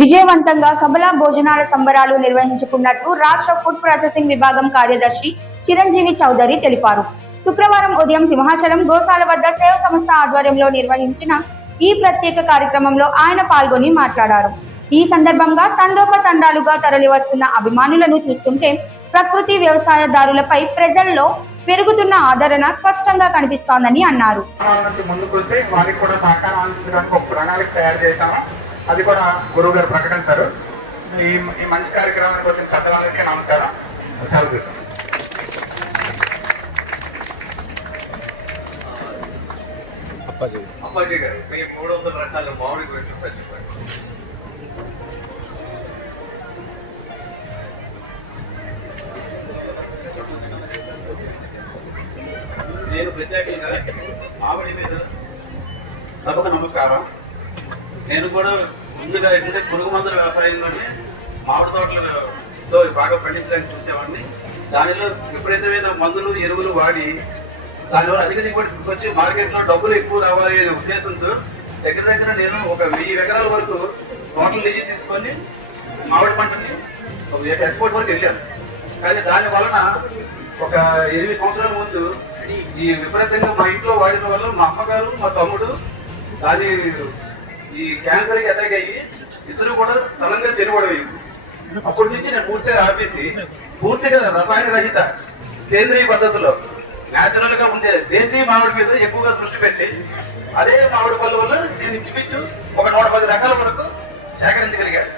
విజయవంతంగా సబల భోజనాల సంబరాలు నిర్వహించుకున్నట్లు రాష్ట్ర ఫుడ్ ప్రాసెసింగ్ విభాగం కార్యదర్శి చిరంజీవి చౌదరి తెలిపారు. శుక్రవారం ఉదయం సింహాచలం గోశాల వద్ద సేవ సంస్థ ఆధ్వర్యంలో నిర్వహించిన ఈ ప్రత్యేక కార్యక్రమంలో ఆయన పాల్గొని మాట్లాడారు. ఈ సందర్భంగా తండోపతండాలుగా తరలి వస్తున్న అభిమానులను చూస్తుంటే ప్రకృతి వ్యవసాయదారులపై ప్రజల్లో పెరుగుతున్న ఆదరణ స్పష్టంగా కనిపిస్తోందని అన్నారు. అది కూడా గురువు గారు ప్రకటించారు. ఈ మంచి కార్యక్రమానికి వచ్చిన పెద్దవాళ్ళకి నమస్కారం. సెలవు తీసుకున్నాం. అప్పాజీ గారు మీ 300 రకాల మామిడి గురించి చెప్పండి. నేను ప్రత్యేకంగా మామిడి మీద సభకు నమస్కారం. నేను కూడా ముందుగా ఏంటంటే పురుగు మందుల వ్యవసాయంలోనే మామిడి తోటలలో బాగా పండించడానికి చూసేవాడిని. దానిలో విపరీతమైన మందులు ఎరువులు వాడి దానివల్ల అధిక దిగుబడి వచ్చి మార్కెట్లో డబ్బులు ఎక్కువ రావాలి అనే ఉద్దేశంతో దగ్గర నేను ఒక 1000 ఎకరాల వరకు తోటలు లీజు తీసుకొని మామిడి పంటని ఎక్స్పోర్ట్ వరకు వెళ్ళాను. కానీ దాని వలన ఒక 8 సంవత్సరాల ముందు ఈ విపరీతంగా మా ఇంట్లో వాడిన వల్ల మా అమ్మగారు మా తమ్ముడు దాని ఈ క్యాన్సర్ కి అటాక్ అయ్యి ఇద్దరు కూడా స్థలంగా చనిపోవడం. అప్పటి నుంచి నేను పూర్తిగా ఆపేసి పూర్తిగా రసాయన రహిత సేంద్రియ పద్ధతిలో న్యాచురల్ గా ఉండే దేశీయ మామిడి మీద ఎక్కువగా దృష్టి పెట్టి అదే మామిడి పళ్ళు వల్ల నేను ఇంచుమించు ఒక 110 రకాల వరకు సేకరించగలిగాను.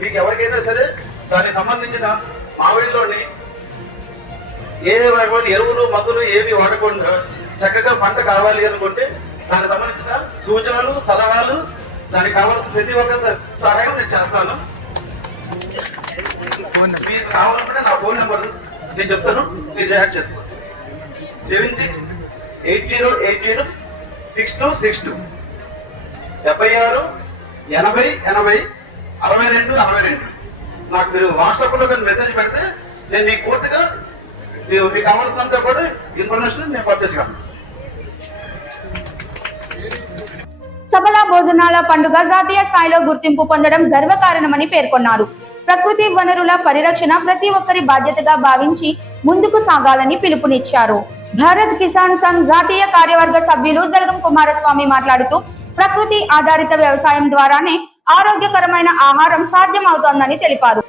మీకు ఎవరికైనా సరే దానికి సంబంధించిన మామిడిలోని ఏ ఎరువులు మందులు ఏమి వాడకుండా చక్కగా పంట కావాలి అనుకుంటే దానికి సంబంధించిన సూచనలు సలహాలు దానికి కావాల్సిన ప్రతి ఒక్క సహాయం నేను చేస్తాను. మీకు కావాలనుకుంటే నా ఫోన్ నెంబర్ నేను చెప్తాను, మీరు రియాక్ట్ చేసుకోండి. 7680806262 7680806262. నాకు మీరు వాట్సాప్ లో మెసేజ్ పెడితే నేను మీకు పూర్తిగా మీకు కావాల్సినంత కూడా ఇన్ఫర్మేషన్ నేను పంపించగలను. సబల భోజనాల పండుగ జాతీయ స్థాయిలో గుర్తింపు పొందడం గర్వకారణమని పేర్కొన్నారు. ప్రకృతి వనరుల పరిరక్షణ ప్రతి ఒక్కరి బాధ్యతగా భావించి ముందుకు సాగాలని పిలుపునిచ్చారు. భారత్ కిసాన్ సంఘ్ జాతీయ కార్యవర్గ సభ్యులు జలగం కుమారస్వామి మాట్లాడుతూ ప్రకృతి ఆధారిత వ్యవసాయం ద్వారానే ఆరోగ్యకరమైన ఆహారం సాధ్యమవుతోందని తెలిపారు.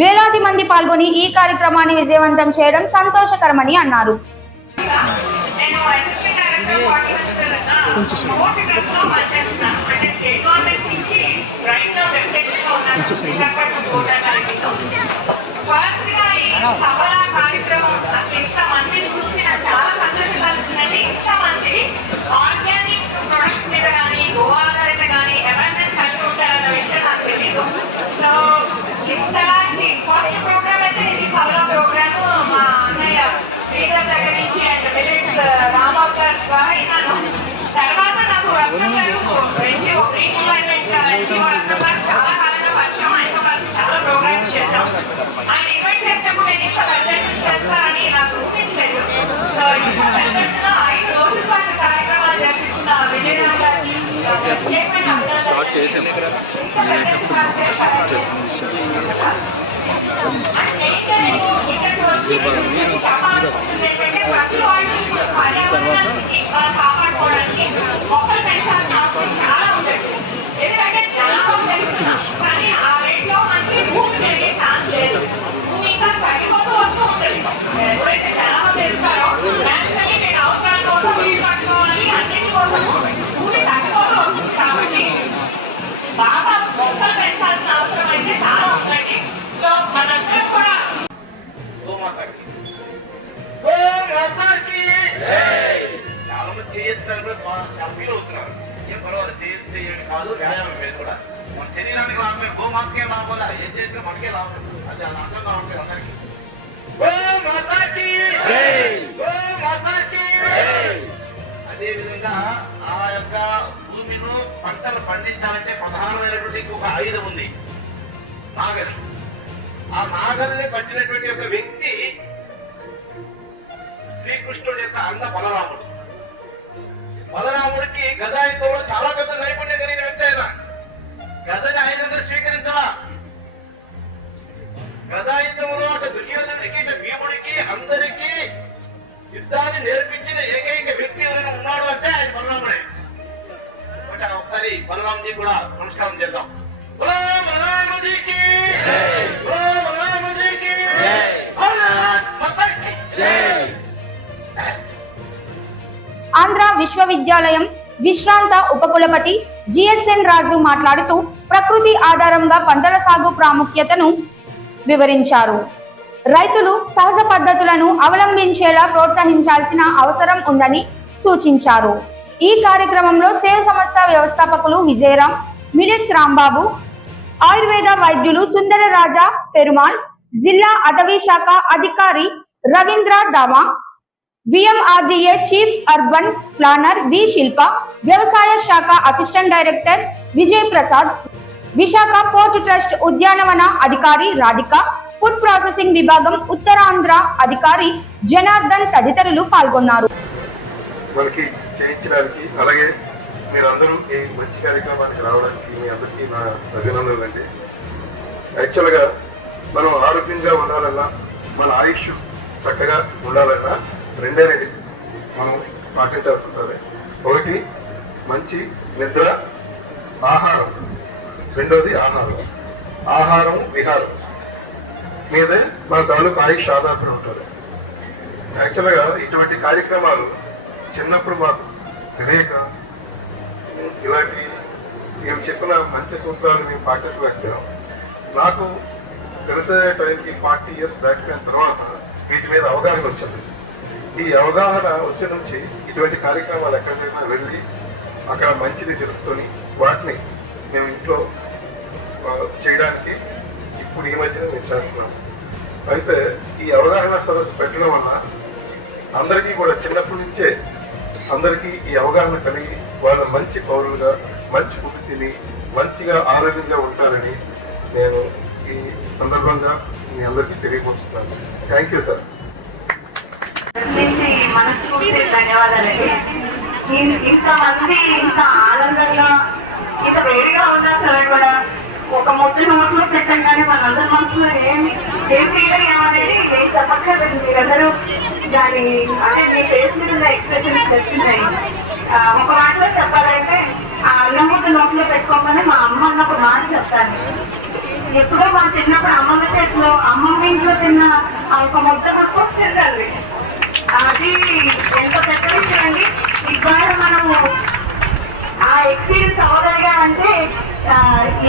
వేలాది మంది పాల్గొని ఈ కార్యక్రమాన్ని విజయవంతం చేయడం సంతోషకరమని అన్నారు. తర్వాత నాకు చాలా కాలంగా పరిచయం. ఆయనతో కలిసి చాలా ప్రోగ్రామ్స్ చేశాం. ఆయన ఇన్వైట్ చేసినప్పుడు నేను ఇంకా చేస్తానని నాకు ఊహించలేదు. సో 5 రోజుల పాటు కార్యక్రమాలు జరిపిస్తున్న విజయనగరం గారికి ప్రత్యేకమైన ప్రతి వాళ్ళు పర్యావరణానికి కాపాడుకోవడానికి మొక్కలు పెంచాల్సిన అవసరం చాలా ఉంటుంది. ఎందుకంటే జనాభా పెరుగుతున్నాం కానీ ఆ రేట్లో మనకి భూమి పెరిగే ఛాన్స్ లేదు. భూమి ఇంకా తగ్గిపోతూ వస్తూ ఉంటుంది. ఎవరైతే జనాభా పెరుగుతారో నేషనల్లీ నేను అవసరాల కోసం వీలు పట్టుకోవాలి అన్నిటి కోసం భూమి తగ్గిపోతూ వస్తుంది. కాబట్టి బాగా మొక్కలు పెంచాల్సిన అవసరం అయితే చాలా ఉందండి. సో మనందరం కూడా చాలా మంది చేయొచ్చు ఫీల్ అవుతున్నారు. ఏం పర్వాలేదు, చేయొచ్చు కాదు వ్యాయామం మీద కూడా మన శరీరానికి లాభమే. గోమాతకే లాభం, ఏం చేసినా మనకే లాభం. అది అర్థంగా ఉంటుంది అందరికీ. అదే విధంగా ఆ యొక్క భూమిలో పంటలు పండించాలంటే ప్రధానమైనటువంటి ఒక ఆయుధం ఉంది, నాగలి. ఆ నాగల్ని పట్టినటువంటి ఒక వ్యక్తి శ్రీకృష్ణుడి యొక్క అన్న బలరాముడు. బలరాముడికి గదాయుద్ధంలో చాలా పెద్ద నైపుణ్యం కలిగిన వ్యక్తి ఆయన. గదని ఆయుధంగా స్వీకరించాలా. గదాయుద్ధంలో అటు దుర్యోధనుడికి ఇటు భీముడికి అందరికీ యుద్ధాన్ని నేర్పించిన ఏకైక వ్యక్తి ఎవరైనా ఉన్నాడు అంటే ఆయన బలరాముడే. అంటే ఒకసారి బలరాంజీ కూడా నమస్కారం చేద్దాం. బలరామజీకి బలరామజీకి ఆంధ్ర విశ్వవిద్యాలయం విశ్రాంత ఉపకులపతి జిఎస్ఎన్ రాజు మాట్లాడుతూ ప్రకృతి ఆధారంగా పంటల సాగు ప్రాముఖ్యతను వివరించారు. రైతులు సహజ పద్ధతులను అవలంబించేలా ప్రోత్సహించాల్సిన అవసరం ఉందని సూచించారు. ఈ కార్యక్రమంలో సేవ్ సంస్థ వ్యవస్థాపకులు విజయరాం, మిలిట్స్ రాంబాబు, ఆయుర్వేద వైద్యులు సుందర రాజా పెరుమాల్, జిల్లా అటవీ శాఖ అధికారి Ravindra Dama, VMRDA chief urban planner V Shilpa, వ్యవసాయ శాఖ assistant director Vijay Prasad, Visakha port trust ఉద్యానవన అధికారి రాధిక, ఫుడ్ ప్రాసెసింగ్ విభాగం ఉత్తరాంధ్ర అధికారి జనార్దన్ తదితరులు పాల్గొన్నారు. మనకి చేయించడానికి అలాగే మీరందరూ ఈ మంచి కార్యక్రమానికి రావడానికి మీ అందరికీ నా అభినందనలు అండి. యాక్చువల్గా మనం ఆరోగ్యంగా ఉండాలన్నా మన ఆయుష్ చక్కగా ఉండాలన్నా రెండే మనం పాటించాల్సి ఉంటుంది. ఒకటి మంచి నిద్ర, ఆహారం. రెండోది ఆహారం విహారం మీదే మన తాలూకు ఆయుష్ ఆధారపడి ఉంటుంది. యాక్చువల్గా ఇటువంటి కార్యక్రమాలు చిన్నప్పుడు మాకు తెలియక ఇలాంటి మేము చెప్పిన మంచి సూత్రాలు మేము పాటించలేకపోయాం. నాకు తెలిసే టైంకి 40 years దాటిన తర్వాత వీటి మీద అవగాహన వచ్చింది. ఈ అవగాహన వచ్చే నుంచి ఇటువంటి కార్యక్రమాలు ఎక్కడికైనా వెళ్ళి అక్కడ మంచిది తెలుసుకొని వాటిని మేము ఇంట్లో చేయడానికి ఇప్పుడు ఈ మధ్యన మేము చేస్తున్నాం. అయితే ఈ అవగాహన సదస్సు పెట్టడం వల్ల అందరికీ కూడా చిన్నప్పటి నుంచే అందరికీ ఈ అవగాహన కలిగి వాళ్ళ మంచి పౌరులుగా మంచి ఫుడ్ తిని మంచిగా ఆరోగ్యంగా ఉంటారని నేను ఈ సందర్భంగా మీ అందరికీ తెలియపరుస్తున్నాను. Thank you sir. మనస్ఫూర్తి ధన్యవాదాలండి. ఇంతమంది ఇంత ఆనందంగా ఇంత వేడిగా ఉన్నా సరే కూడా ఒక ముద్దు నోట్లో పెట్టంగానే మనందరి మనసులో ఏం ఫీల్ అయ్యామనేది నేను చెప్పక్కర్లేదు. మీరందరూ దాని అంటే మీ ఫేస్ మీద ఉన్న ఎక్స్ప్రెషన్స్ చెప్తున్నాయి. ఒక మాటలో చెప్పాలంటే ఆ అన్నం ముద్దు నోట్లో పెట్టుకోమని మా అమ్మ అన్నప్పుడు మాట చెప్తాను. ఎప్పుడో మా చిన్నప్పుడు అమ్మమ్మ చేతిలో అమ్మమ్మ ఇంట్లో తిన్న ఆ ఒక ముద్ద మాకు వచ్చిందండి. అది ఎంతో పెద్ద విషయం అండి. ఇవాళ మనము ఆ ఎక్స్పీరియన్స్ అవ్వగలిగామంటే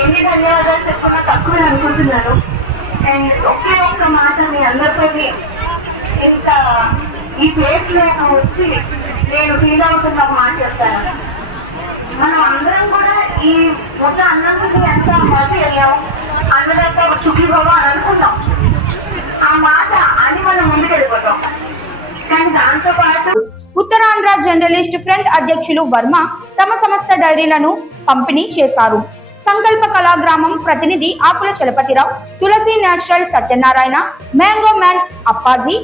ఎన్ని ధన్యవాదాలు చెప్పుకున్నా తక్కువ అనుకుంటున్నాను. అండ్ ఒకే ఒక్క మాట మీ అందరితో ఇంత ఈ ప్లేస్ లో వచ్చి నేను ఫీల్ అవుతున్న ఒక మాట చెప్తాను. మనం అందరం కూడా ఈ మొత్తం అన్నందుకు ఎంత మధ్య వెళ్ళాము అన్నదంతా ఒక సుఖీభావం అని అనుకున్నాం. ఆ మాట అని మనం ముందుకు వెళ్ళిపోతాం. కానీ దాంతో పాటు ఉత్తరాంధ్ర జర్నలిస్ట్ ఫ్రంట్ అధ్యక్షులు వర్మ తమ సంస్థ డైరీలను పంపిణీ చేశారు. సంకల్ప కళాగ్రామం ప్రతినిధి Akula Chalapathirao, Tulasi natural Satyanarayana, mango man Appaji,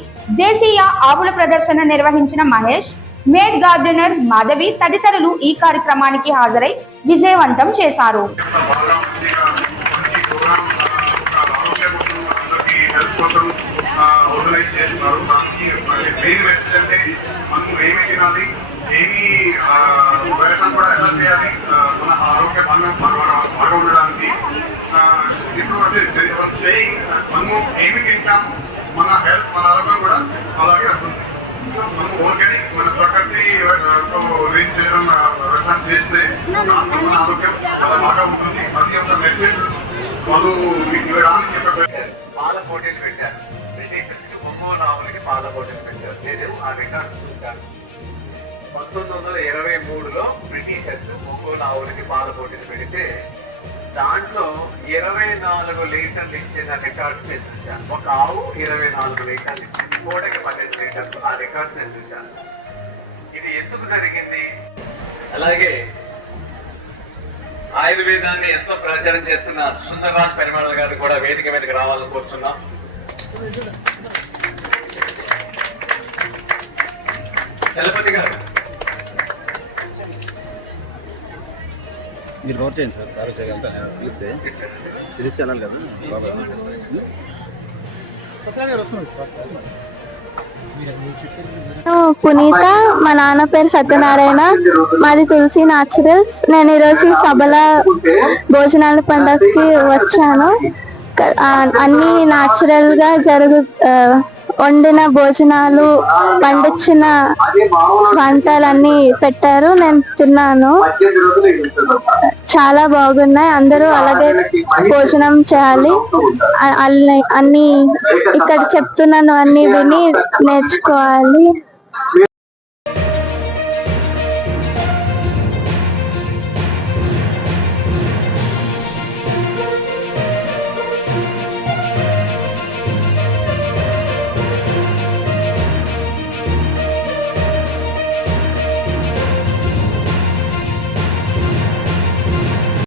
దేశీయ ఆవుల ప్రదర్శన నిర్వహించిన మహేష్, మేడ్ గార్డెనర్ మాధవి తదితరులు ఈ కార్యక్రమానికి హాజరై విజయవంతం చేశారు. ఏమి వ్యవసాయం కూడా ఎలా చేయాలి, మన ఆరోగ్య బాగా ఉండడానికి ఇప్పుడు మనము ఏమి తింటాము, మన హెల్త్ మన ఆరోగ్యం కూడా అలాగే ఉంటుంది. సో మనము ఆర్గానిక్ మన ప్రకృతి రీచ్ చేయడం వ్యవసాయం చేస్తే దాంతో మన ఆరోగ్యం చాలా బాగా ఉంటుంది. ప్రతి ఒక్క మెసేజ్ వాళ్ళు ఇవ్వడానికి పాల పోటీలు పెట్టారు. బ్రిటిషర్స్ కి ఒంగోలు ఆవులకి పాల పోటీలు పెట్టారు. నేను ఆ రికార్డ్స్ చూశాను. 1923లో బ్రిటిషర్స్ ఒంగోలు ఆవులకి పాల పోటీలు పెడితే దాంట్లో 24 లీటర్లు ఇచ్చిన రికార్డ్స్ నేను చూశాను. ఒక ఆవు 24 లీటర్లు ఇచ్చింది, కోడకి 12 లీటర్లు. ఆ రికార్డ్స్ నేను చూశాను. ఇది ఎందుకు జరిగింది? అలాగే ఆయుర్వేదాన్ని ఎంతో ప్రచారం చేస్తున్న సుందరరాజ్ పెరుమాళ్ గారు కూడా వేదిక మీదకి రావాలని కోరుతున్నాం. చలపతి గారు మీరు నోట్ చేయండి సార్, బాగా చేయగలంటే పిలిస్తే పిలిస్తే వెళ్ళాలి కదా బాగా. పునీత, మా నాన్న పేరు సత్యనారాయణ, మాది తులసి న్యాచురల్స్. నేను ఈరోజు సబల భోజనాల పండగకి వచ్చాను. అన్ని న్యాచురల్ గా వండిన భోజనాలు, పండించిన వంటలన్నీ పెట్టారు. నేను తిన్నాను, చాలా బాగున్నాయి. అందరూ అలాగే భోజనం చేయాలి. అన్ని ఇక్కడ చెప్తున్నాను అన్ని విని నేర్చుకోవాలి.